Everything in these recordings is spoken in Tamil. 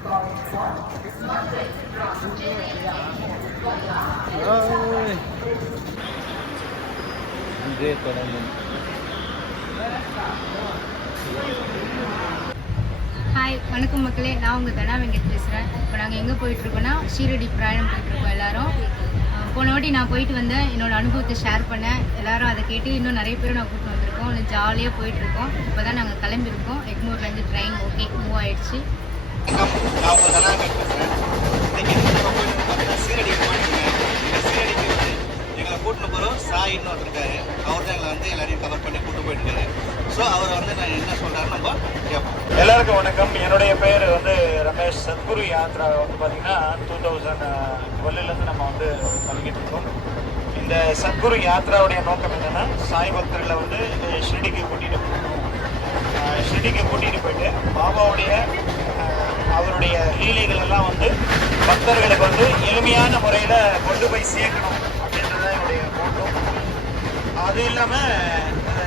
ஹாய், வணக்கம் மக்களே. நான் உங்கள் தனா வெங்கட் பேசுகிறேன். இப்போ நாங்கள் எங்கே போயிட்டுருக்கோன்னா ஷீரடி பிரயாணம் போயிட்டுருக்கோம் எல்லோரும். போன வாட்டி நான் போயிட்டு வந்தேன், என்னோடய அனுபவத்தை ஷேர் பண்ணேன். எல்லோரும் அதை கேட்டு இன்னும் நிறைய பேரும் நான் கூப்பிட்டு வந்திருக்கோம். ஜாலியாக போயிட்டுருக்கோம். இப்போ தான் நாங்கள் கிளம்பியிருக்கோம். எக்மூர்லேருந்து ட்ரெயின் ஓகே மூவ் ஆகிடுச்சு. நான் உங்கள் தனா வெங்கட் பேசுகிறேன். இன்றைக்கி நம்ம போயிட்டு பார்த்தீங்கன்னா சீரடிக்கு எங்களை கூட்டின்னு போகிறோம். சாயின்னு வந்திருக்காரு. அவர் தான் எங்களை எல்லாரையும் கவர் பண்ணி கூட்டு போயிட்டுருக்காரு. ஸோ அவர் நான் என்ன சொல்கிறாரு நம்ம கேட்போம். எல்லாருக்கும் வணக்கம். என்னுடைய பெயர் ரமேஷ். சத்குரு யாத்ரா பார்த்தீங்கன்னா 2012 நம்ம பண்ணிக்கிட்டு இருக்கோம். இந்த சத்குரு யாத்ராவுடைய நோக்கம் என்னென்னா, சாய் பக்தர்களை ஷிரடிக்கு கூட்டிகிட்டு போகணும். ஷிரடிக்கு கூட்டிகிட்டு போயிட்டு பாபாவுடைய அவருடைய லீலைகள் எல்லாம் பக்தர்களுக்கு எளிமையான முறையில் கொண்டு போய் சேர்க்கணும் அப்படின்றதான் என்னுடைய நோக்கம். அது இல்லாமல்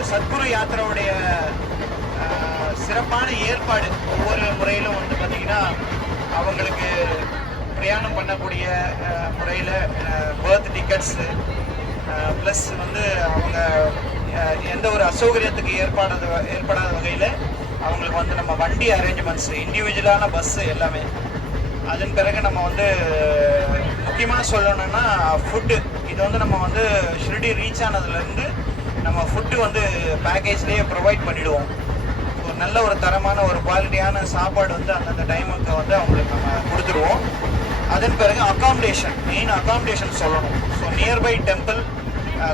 சத்குரு யாத்திராவுடைய சிறப்பான ஏற்பாடு ஒவ்வொரு முறையிலும் பார்த்திங்கன்னா அவங்களுக்கு பிரயாணம் பண்ணக்கூடிய முறையில் பர்த் டிக்கெட்ஸு ப்ளஸ் அவங்க எந்த ஒரு அசௌகரியத்துக்கு ஏற்படாத வகையில் அவங்களுக்கு நம்ம வண்டி அரேஞ்ச்மெண்ட்ஸு, இண்டிவிஜுவலான பஸ்ஸு எல்லாமே. அதன் பிறகு நம்ம முக்கியமாக சொல்லணும்னா ஃபுட்டு. இது நம்ம ஷிரடி ரீச் ஆனதுலேருந்து நம்ம ஃபுட்டு பேக்கேஜ்லேயே ப்ரொவைட் பண்ணிவிடுவோம். ஒரு நல்ல ஒரு தரமான ஒரு குவாலிட்டியான சாப்பாடு அந்தந்த டைமுக்கு அவங்களுக்கு நம்ம கொடுத்துருவோம். அதன் பிறகு அகாமடேஷன், மெயின் அகாமடேஷன் சொல்லணும். ஸோ நியர்பை டெம்பிள்,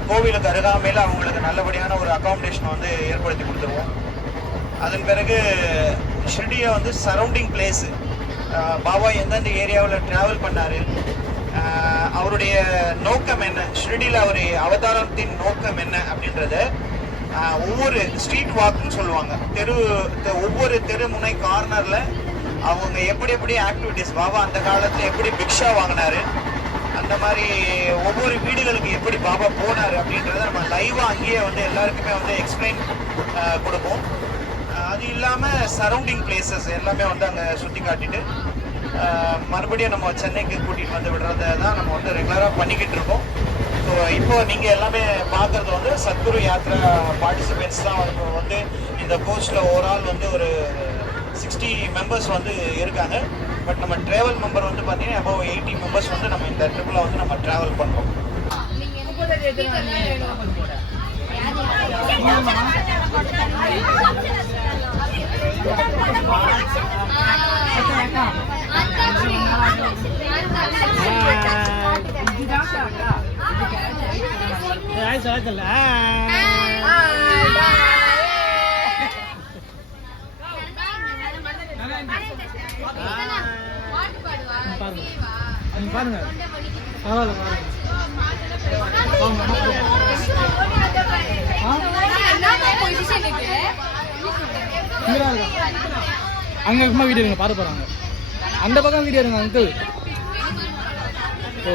கோவிலுக்கு அருகாமையில் அவங்களுக்கு நல்லபடியான ஒரு அகாமடேஷன் ஏற்படுத்தி கொடுத்துருவோம். அதன் பிறகு ஷிரடியை சரௌண்டிங் பிளேஸு, பாபா எந்தெந்த ஏரியாவில் ட்ராவல் பண்ணார், அவருடைய நோக்கம் என்ன, ஷிரடியில் அவர் அவதாரத்தின் நோக்கம் என்ன அப்படின்றத ஒவ்வொரு ஸ்ட்ரீட் வாக்குன்னு சொல்லுவாங்க, ஒவ்வொரு தெருமுனை கார்னரில் அவங்க எப்படி ஆக்டிவிட்டீஸ், பாபா அந்த காலத்தில் எப்படி பிக்ஷா வாங்கினார், அந்த மாதிரி ஒவ்வொரு வீடுகளுக்கு எப்படி பாபா போனார் அப்படின்றத நம்ம லைவாக அங்கேயே எல்லாருக்குமே எக்ஸ்பிளைன் கொடுப்போம். அது இல்லாமல் சரௌண்டிங் பிளேசஸ் எல்லாமே அங்கே சுற்றி காட்டிட்டு மறுபடியும் நம்ம சென்னைக்கு கூட்டிகிட்டு விடுறத தான் நம்ம ரெகுலராக பண்ணிக்கிட்டு இருக்கோம். ஸோ இப்போ நீங்கள் எல்லாமே பார்க்குறது சத்குரு யாத்ரா பார்ட்டிசிபென்ட்ஸ் தான் இந்த கோர்ஸில் ஓவரால் ஒரு 60 மெம்பர்ஸ் இருக்காங்க. பட் நம்ம ட்ராவல் மெம்பர் பார்த்தீங்கன்னா அபவ் 80 மெம்பர்ஸ் நம்ம இந்த ட்ரிப்பில் நம்ம ட்ராவல் பண்ணுறோம். பாருங்க அங்க இருக்குமா வீடியோ எடுங்க, பார்த்து போறாங்க. அந்த பக்கம் வீடியோ எடுங்க அங்கிள். ஓ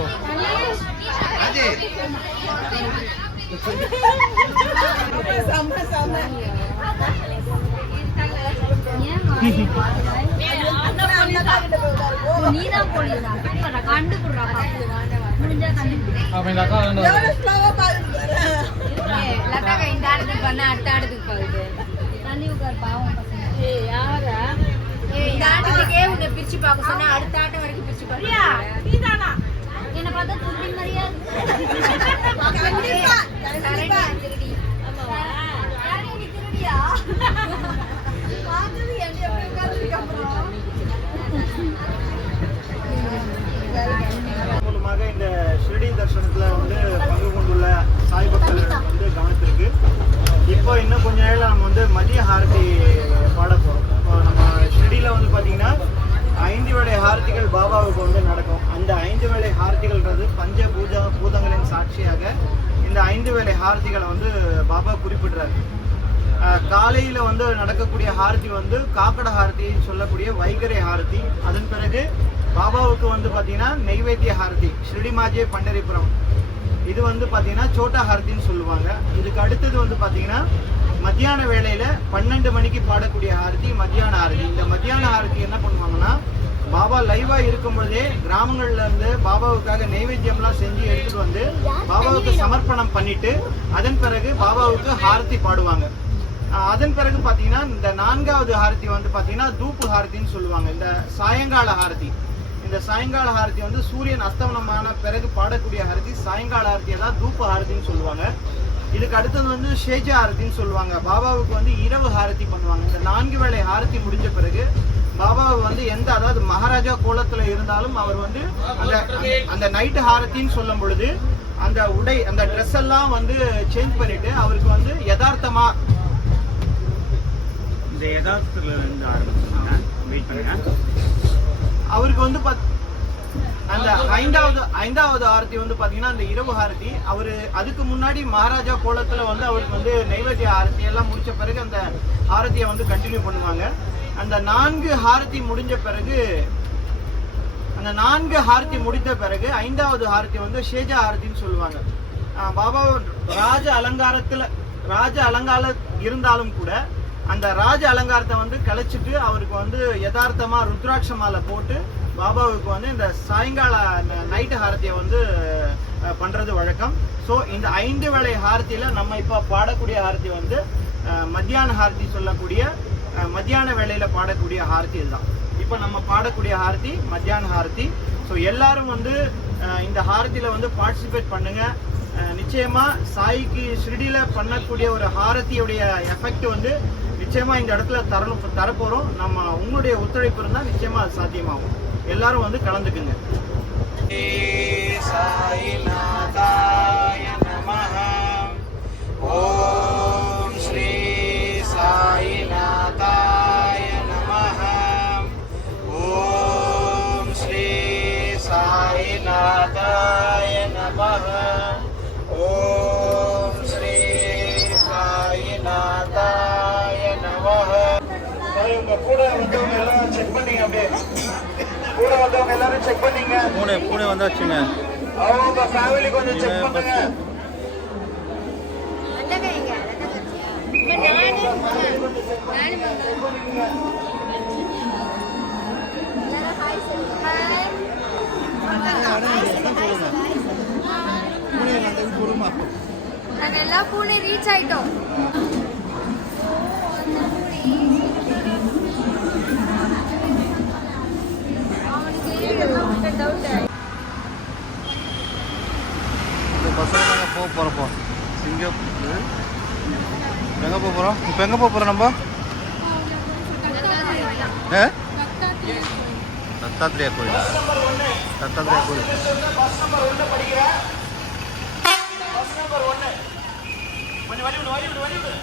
பிரிச்சு பார்க்க சொன்னா அடுத்த ஆட்டம் வரைக்கும் பிரிச்சு பாக்க என்ன பார்த்தா துணி மாதிரியா மூலமாக இந்த ஷிரடி தரிசனத்தில் பங்கு கொண்டுள்ள சாய் பக்தர்கள் கவனத்திற்கு இப்போ இன்னும் கொஞ்ச நேரம் நம்ம மதிய ஹாரதி பாட போகிறோம். இப்போ நம்ம ஷிரடியில் பார்த்தீங்கன்னா 5 வேளை ஹாரதிகள் பாபாவுக்கு நடக்கும். அந்த 5 வேளை ஹாரதிகள்ன்றது பஞ்ச பூதங்களின் சாட்சியாக இந்த 5 வேளை ஹாரதிகளை பாபா குறிப்பிடுறாரு. காலையில் நடக்கக்கூடிய ஹாரதி காக்கட ஹாரதின்னு சொல்லக்கூடிய வைகரை ஹாரதி. அதன் பிறகு பாபாவுக்கு பார்த்தீங்கன்னா நெய்வேத்திய ஹாரதி ஷிரடி மாஜே பண்டரிபுரம், இது பார்த்தீங்கன்னா சோட்டா ஹாரதின்னு சொல்லுவாங்க. இதுக்கு அடுத்தது பார்த்தீங்கன்னா மத்தியான வேளையில் 12 மணிக்கு பாடக்கூடிய ஆரத்தி மத்தியான ஆரத்தி. இந்த மத்தியான ஆரத்தி என்ன பண்ணுவாங்கன்னா பாபா லைவா இருக்கும் பொழுதே கிராமங்கள்ல இருந்து பாபாவுக்காக நைவேத்தியம்லாம் செஞ்சு எடுத்துட்டு வந்து பாபாவுக்கு சமர்ப்பணம் பண்ணிட்டு அதன் பிறகு பாபாவுக்கு ஹாரதி பாடுவாங்க. அதன் பிறகு பாத்தீங்கன்னா இந்த 4வது ஹாரதி வந்து பாத்தீங்கன்னா தூப்பு ஹாரதின்னு சொல்லுவாங்க. இந்த சாயங்கால ஹாரதி, இந்த சாயங்கால ஹாரதி வந்து சூரியன் அஸ்தமனமான பிறகு பாடக்கூடிய ஹாரதி சாயங்கால ஹாரதியை தான் தூப்பு ஹாரதின்னு சொல்லுவாங்க. இதுக்கு அடுத்தது வந்து ஷேஜ ஹாரதின்னு சொல்லுவாங்க. பாபாவுக்கு வந்து இரவு ஹாரதி பண்ணுவாங்க. இந்த 4 வேளை ஹாரதி முடிஞ்ச பிறகு பாபாவை வந்து அதாவது மகாராஜா கோலத்துல இருந்தாலும் அவர் வந்து அந்த நைட்டு ஹாரத்தின்னு சொல்லும் பொழுது அந்த உடை அந்த ட்ரெஸ் எல்லாம் வந்து சேஞ்ச் பண்ணிட்டு அவருக்கு வந்து யதார்த்தமா இந்த யதார்த்தத்துல இருந்து ஆரம்பிச்சுங்க வெயிட் பண்ணுங்க. அவருக்கு வந்து அந்த 5வது ஆரத்தி வந்து பாத்தீங்கன்னா அந்த இரவு ஹாரதி. அவரு அதுக்கு முன்னாடி மகாராஜா கோலத்துல வந்து அவருக்கு வந்து நைவேத்திய ஆரத்தி எல்லாம் முடிச்ச பிறகு அந்த ஆரத்தியை வந்து கண்டினியூ பண்ணுவாங்க. அந்த 4 ஹாரதி முடிஞ்ச பிறகு அந்த 4 ஹாரதி முடித்த பிறகு 5வது ஹாரதி வந்து ஷேஜா ஹாரதின்னு சொல்லுவாங்க. பாபா ராஜ அலங்காரம் இருந்தாலும் கூட அந்த ராஜ அலங்காரத்தை வந்து கலைச்சிட்டு அவருக்கு வந்து யதார்த்தமா ருத்ராட்ச மாலை போட்டு பாபாவுக்கு வந்து இந்த சாயங்கால நைட்டு ஹாரதியை வந்து பண்றது வழக்கம். ஸோ இந்த 5 வேளை ஹாரதியில நம்ம இப்ப பாடக்கூடிய ஹாரதி வந்து மத்தியான ஹாரதி சொல்லக்கூடிய மத்தியான வேளையில பாடக்கூடிய ஹாரதி இதுதான். இப்ப நம்ம பாடக்கூடிய ஹாரதி மத்தியான ஹாரதி. ஸோ எல்லாரும் வந்து இந்த ஹாரதியில வந்து பார்ட்டிசிபேட் பண்ணுங்க. நிச்சயமா சாய்க்கு ஷிரடியில பண்ணக்கூடிய ஒரு ஹாரதியுடைய எஃபெக்ட் வந்து நிச்சயமா இந்த இடத்துல தரப்போறோம். நம்ம உங்களுடைய ஒத்துழைப்பு இருந்தா நிச்சயமா அது சாத்தியமாகும். எல்லாரும் வந்து கலந்துக்குங்க. சாய்நாதாய நமஹ. ஓம் ஸ்ரீ சாய்நாதாய நமஹ. ஓம் ஸ்ரீ சாய்நாதாய நமஹ. ஓம் ஸ்ரீ சாய்நாதாய நமஹ. உங்க கூட வந்தவங்க எல்லாம் செக் பண்ணீங்க, அப்படியே கூட வந்தவங்க எல்லாரும் செக் பண்ணீங்க. பூனை வந்தாச்சுங்க. அவங்க ஃபேமிலி கொஞ்சம் செக் பண்ணுங்க. நாங்க எல்லா பூனை ரீச் ஆயிட்டோம். பஸ்ஸில் நாங்கள் போகிறப்போ சிங்கப்பூர் எங்கே போகிறோம்? இப்போ எங்கே போகிறோம் நம்ம? தத்தாத்திரேயா கோயில். தத்தாத்திரேயா கோயில். பஸ் நம்பர் 1 படிக்கிறேன். பஸ் நம்பர் 1 கொஞ்சம் வழி விடு.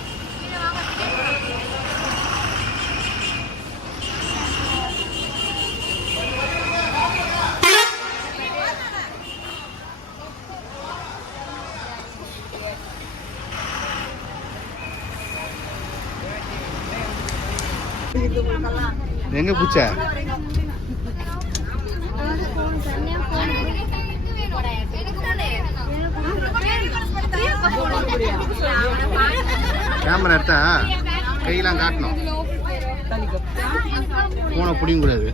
எங்கே பூச்சா? கேமரா எடுத்தா கையெல்லாம் காட்டணும். பூனை பிடிங்க கூடாது.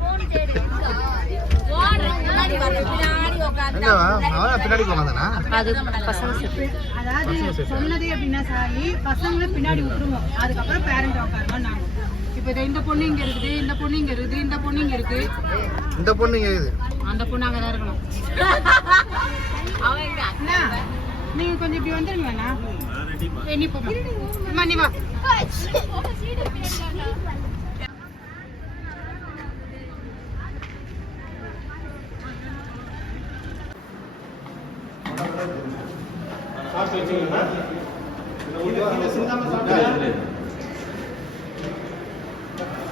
பின்னாடி போனாதானா? அது பசங்க அதாவது சொன்னதே அப்படின்னா சாயி பசங்களை பின்னாடி விட்டுருவோம். அதுக்கப்புறம் பேரண்ட் உட்காருவோம். நாங்க இப்போ இந்த பொண்ணு இங்க இருக்குது, இந்த பொண்ணு இங்க இருக்குது, இந்த பொண்ணு இங்க இருக்கு, இந்த பொண்ணு இங்க இருக்குது, அந்த பொண்ணு அங்கதான் இருக்கணும். நீங்க கொஞ்சம் இப்படி வந்துருங்கண்ணா. நீ போமா நீ வா.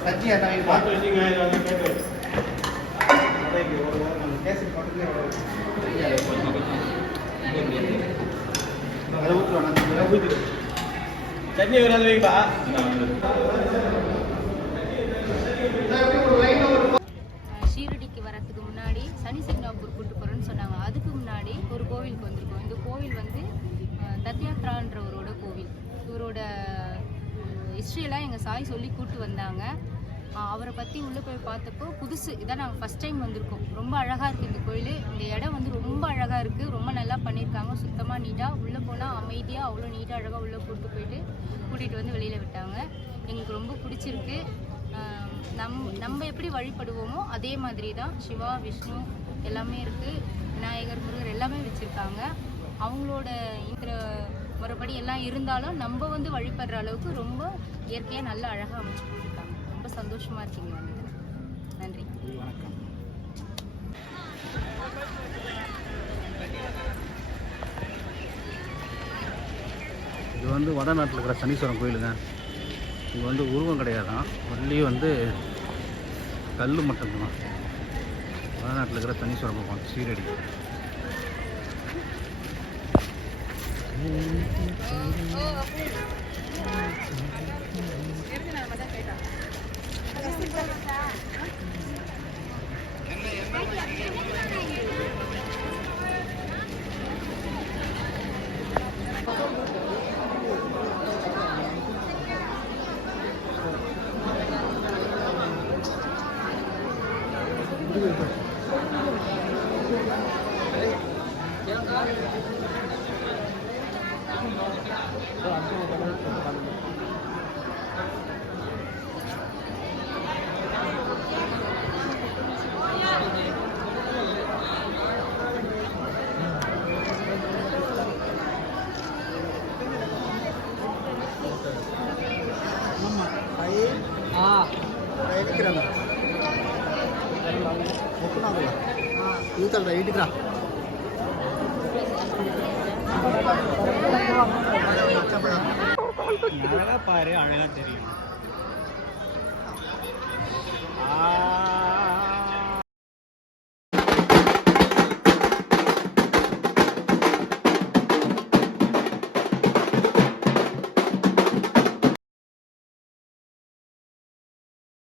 சச்சி அண்ணா பார்த்து வச்சுங்க. சட்னி வராது வைப்பா. ஷீரடிக்கு வரதுக்கு முன்னாடி சனி சிக்னாப்பூர் கூட்டு போறோம்னு சொன்னாங்க. அதுக்கு முன்னாடி ஒரு கோவிலுக்கு வந்திருக்கோம். இந்த கோவில் வந்து தத்யாத்ரான்றவரோட கோவில். இவரோட ஹிஸ்ட்ரியெல்லாம் எங்கள் சாய் சொல்லி கூப்பிட்டு வந்தாங்க. அவரை பற்றி உள்ளே போய் பார்த்தப்போ புதுசு இதான் நாங்கள் ஃபஸ்ட் டைம் வந்திருக்கோம். ரொம்ப அழகாக இருக்குது இந்த கோயில். இந்த இடம் வந்து ரொம்ப அழகாக இருக்குது. ரொம்ப நல்லா பண்ணியிருக்காங்க. சுத்தமாக நீட்டாக உள்ளே போனால் அமைதியாக அவ்வளோ நீட்டாக அழகாக உள்ளே கூட்டிகிட்டு வந்து வெளியில் விட்டாங்க. எங்களுக்கு ரொம்ப பிடிச்சிருக்கு. நம்ம எப்படி வழிபடுவோமோ அதே மாதிரி தான் சிவா, விஷ்ணு எல்லாமே இருக்குது. விநாயகர், முருகர் எல்லாமே வச்சுருக்காங்க. அவங்களோட இந்த முறைப்படி எல்லாம் இருந்தாலும் நம்ம வந்து வழிபடுற அளவுக்கு ரொம்ப இயற்கையாக நல்லா அழகாக அமைச்சு கொடுத்துருக்காங்க. ரொம்ப சந்தோஷமாக இருக்கீங்க வந்தது. நன்றி, வணக்கம். இது வந்து வடநாட்டில் இருக்கிற சனீஸ்வரன் கோயிலுங்க. இங்கே வந்து உருவம் கிடையாதான், ஒன்லி வந்து கல் மட்டும்தான். வடநாட்டில் இருக்கிற சனீஸ்வரன் பகவான் சீரடி. அழகா பாரு, அழகா தெரியும்.